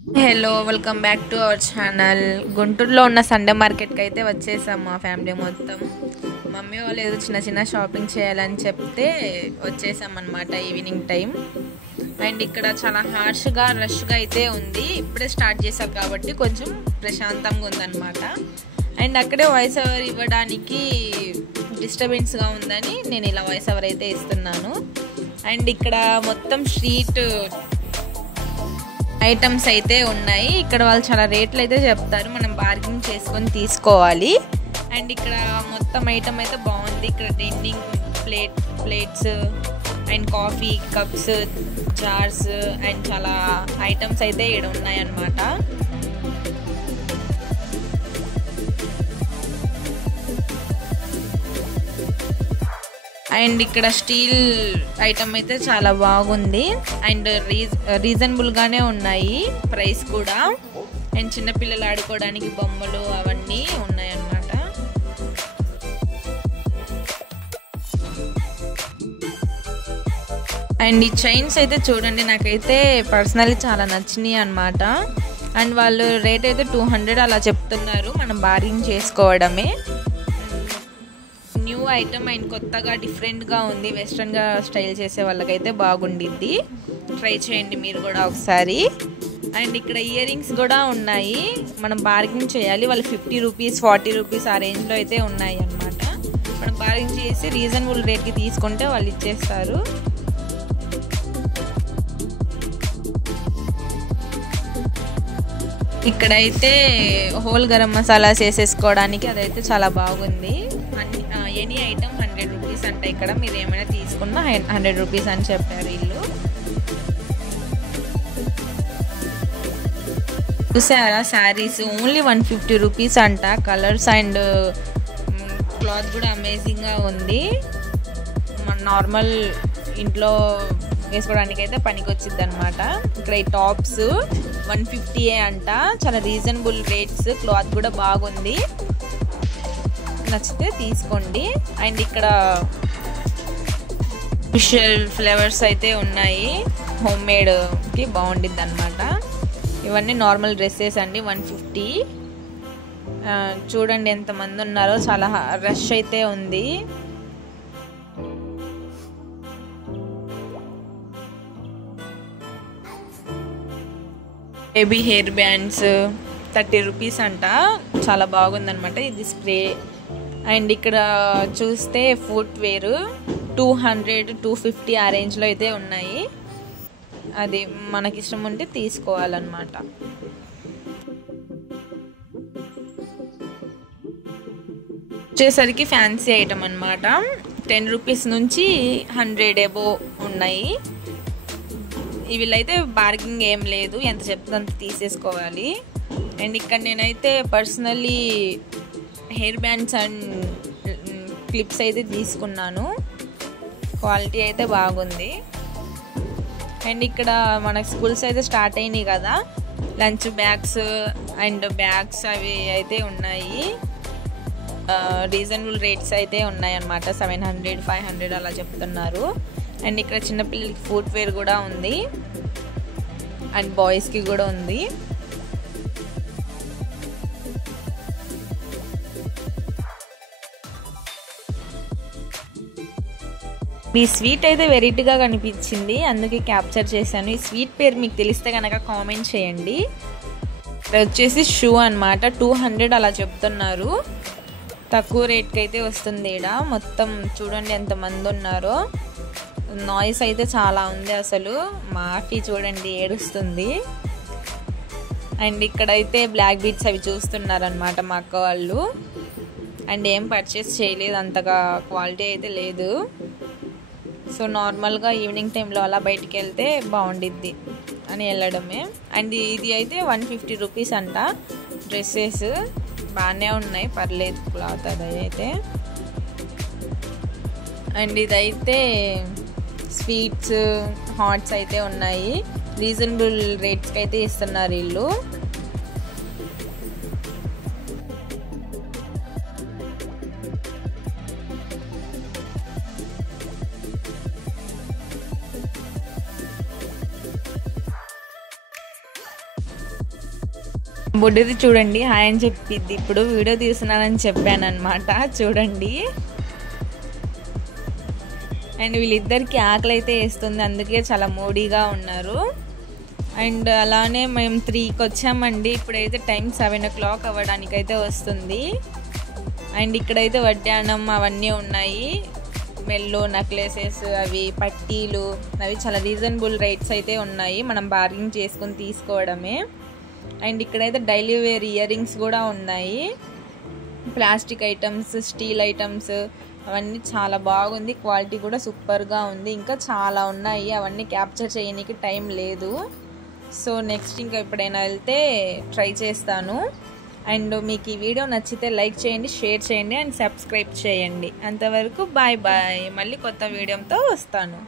Hello welcome back to our channel. గుంటూరులో ఉన్న Sunday మార్కెట్కి అయితే వచ్చేసాం మా ఫ్యామిలీ మొత్తం. మమ్మీ వాళ్ళు ఏదో చిన్న చిన్న షాపింగ్ చేయాలని చెప్తే వచ్చేసాం అనమాట ఈవినింగ్ టైం. అండ్ ఇక్కడ చాలా హార్ష్గా రష్గా అయితే ఉంది. ఇప్పుడే స్టార్ట్ చేశారు కాబట్టి కొంచెం ప్రశాంతంగా ఉందన్నమాట. అండ్ అక్కడే వాయిస్ ఓవర్ ఇవ్వడానికి డిస్టర్బెన్స్గా ఉందని నేను ఇలా వాయిస్ ఓవర్ అయితే ఇస్తున్నాను. అండ్ ఇక్కడ మొత్తం స్ట్రీట్ ఐటమ్స్ అయితే ఉన్నాయి. ఇక్కడ వాళ్ళు చాలా రేట్లు అయితే చెప్తారు, మనం బార్గెనింగ్ చేసుకొని తీసుకోవాలి. అండ్ ఇక్కడ మొత్తం ఐటమ్ అయితే బాగుంది. ఇక్కడ dining plates and coffee cups, jars and చాలా ఐటమ్స్ అయితే ఇక్కడ ఉన్నాయన్నమాట. అండ్ ఇక్కడ స్టీల్ ఐటమ్ అయితే చాలా బాగుంది. అండ్ రీజనబుల్గానే ఉన్నాయి ప్రైస్ కూడా. అండ్ చిన్నపిల్లలు ఆడుకోవడానికి బొమ్మలు అవన్నీ ఉన్నాయన్నమాట. అండ్ ఈ చైన్స్ అయితే చూడండి, నాకైతే పర్సనల్లీ చాలా నచ్చినాయి అన్నమాట. అండ్ వాళ్ళు రేట్ అయితే 200 అలా చెప్తున్నారు, మనం బార్గెనింగ్ చేసుకోవడమే. న్యూ ఐటమ్ అండ్ కొత్తగా డిఫరెంట్గా ఉంది. వెస్ట్రన్గా స్టైల్ చేసే వాళ్ళకైతే బాగుండిద్ది, ట్రై చేయండి మీరు కూడా ఒకసారి. అండ్ ఇక్కడ ఇయర్ రింగ్స్ కూడా ఉన్నాయి, మనం బార్గెనింగ్ చేయాలి. వాళ్ళు 50 రూపీస్ 40 రూపీస్ ఆ రేంజ్లో అయితే ఉన్నాయి అన్నమాట. మనం బార్గెనింగ్ చేసి రీజనబుల్ రేట్కి తీసుకుంటే వాళ్ళు ఇచ్చేస్తారు. ఇక్కడైతే హోల్ గరం మసాలాస్ వేసేసుకోవడానికి అదైతే చాలా బాగుంది. ఎనీ ఐటమ్ 100 రూపీస్ అంట. ఇక్కడ మీరు ఏమైనా తీసుకున్నా 100 రూపీస్ అని చెప్పారు వీళ్ళు. చూసారా శారీస్ ఓన్లీ 150 రూపీస్ అంట. కలర్స్ అండ్ క్లాత్ కూడా అమేజింగ్గా ఉంది. మన నార్మల్ ఇంట్లో వేసుకోవడానికి అయితే పనికి వచ్చింది అనమాట. ఇక్కడ ఈ టాప్స్ 150 అంట, చాలా రీజనబుల్ రేట్స్, క్లాత్ కూడా బాగుంది, నచ్చితే తీసుకోండి. అండ్ ఇక్కడ ఫిషల్ ఫ్లేవర్స్ అయితే ఉన్నాయి, హోమ్ మేడ్కి బాగుండిద్ది అనమాట. ఇవన్నీ నార్మల్ డ్రెస్సెస్ అండి, 150. చూడండి ఎంతమంది ఉన్నారో, చాలా రష్ అయితే ఉంది. బేబీ హెయిర్ బ్యాండ్స్ 30 రూపీస్ అంట, చాలా బాగుందనమాట. ఇది స్ప్రే. అండ్ ఇక్కడ చూస్తే ఫుట్ వేర్ 200 250 ఆ రేంజ్లో అయితే ఉన్నాయి. అది మనకి ఇష్టం ఉంటే తీసుకోవాలన్నమాట. వచ్చేసరికి ఫ్యాన్సీ ఐటమ్ అనమాట. 10 రూపీస్ నుంచి 100 ఎబో ఉన్నాయి. వీళ్ళైతే బార్గెనింగ్ ఏం లేదు, ఎంత చెప్తే అంత తీసేసుకోవాలి. అండ్ ఇక్కడ నేనైతే personally hair bands and clips అయితే తీసుకున్నాను, క్వాలిటీ అయితే బాగుంది. అండ్ ఇక్కడ మనకు స్కూల్స్ అయితే స్టార్ట్ అయినాయి కదా, లంచ్ బ్యాగ్స్ అండ్ బ్యాగ్స్ అవి అయితే ఉన్నాయి. రీజనబుల్ రేట్స్ అయితే ఉన్నాయి అన్నమాట. 700 500 అలా చెప్తున్నారు. అండ్ ఇక్కడ చిన్నపిల్లలకి ఫుట్ వేర్ కూడా ఉంది అండ్ బాయ్స్కి కూడా ఉంది. ఈ స్వీట్ అయితే వెరైటీగా కనిపించింది, అందుకే క్యాప్చర్ చేశాను. ఈ స్వీట్ పేరు మీకు తెలిస్తే కనుక కామెంట్ చేయండి. ఇది వచ్చేసి షూ అనమాట, 200 అలా చెప్తున్నారు. తక్కువ రేట్కి అయితే వస్తుంది. ఇక్కడ మొత్తం చూడండి ఎంతమంది ఉన్నారో. నాయిస్ అయితే చాలా ఉంది అసలు. మాఫీ చూడండి ఏడుస్తుంది. అండ్ ఇక్కడైతే బ్లాక్ బీట్స్ అవి చూస్తున్నారనమాట మా అక్క వాళ్ళు. అండ్ ఏం పర్చేస్ చేయలేదు, అంతగా క్వాలిటీ అయితే లేదు. సో నార్మల్గా ఈవినింగ్ టైంలో అలా బయటికి వెళ్తే బాగుండిద్ది అని వెళ్ళడమే. అండ్ ఇది అయితే 150 రూపీస్ అంట. డ్రెస్సెస్ బాగానే ఉన్నాయి, పర్లేదు క్లాత్ అది అయితే. అండ్ ఇదైతే స్వీట్స్ హాట్స్ అయితే ఉన్నాయి, రీజనబుల్ రేట్స్కి అయితే ఇస్తున్నారు వీళ్ళు. బుడ్డిది చూడండి హాయ్ అని చెప్పిద్ది. ఇప్పుడు వీడియో తీస్తున్నానని చెప్పాను అనమాట, చూడండి. అండ్ వీళ్ళిద్దరికి ఆకలి అయితే వేస్తుంది, అందుకే చాలా మూడీగా ఉన్నారు. అండ్ అలానే మేము 3కి వచ్చామండి. ఇప్పుడైతే టైం 7 o'clock అవ్వడానికైతే వస్తుంది. అండ్ ఇక్కడైతే వడ్డానం అవన్నీ ఉన్నాయి, మెల్లో నెక్లెసెస్, అవి పట్టీలు, అవి చాలా రీజనబుల్ రేట్స్ అయితే ఉన్నాయి, మనం బార్గెన్ చేసుకొని తీసుకోవడమే. అండ్ ఇక్కడైతే డైలీ వేర్ ఇయర్ రింగ్స్ కూడా ఉన్నాయి, ప్లాస్టిక్ ఐటమ్స్, స్టీల్ ఐటమ్స్, అవన్నీ చాలా బాగుంది, క్వాలిటీ కూడా సూపర్గా ఉంది. ఇంకా చాలా ఉన్నాయి, అవన్నీ క్యాప్చర్ చేయడానికి టైం లేదు. సో నెక్స్ట్ ఇంకా ఎప్పుడైనా వెళ్తే ట్రై చేస్తాను. అండ్ మీకు ఈ వీడియో నచ్చితే లైక్ చేయండి, షేర్ చేయండి అండ్ సబ్స్క్రైబ్ చేయండి. అంతవరకు బాయ్ బాయ్, మళ్ళీ కొత్త వీడియోతో వస్తాను.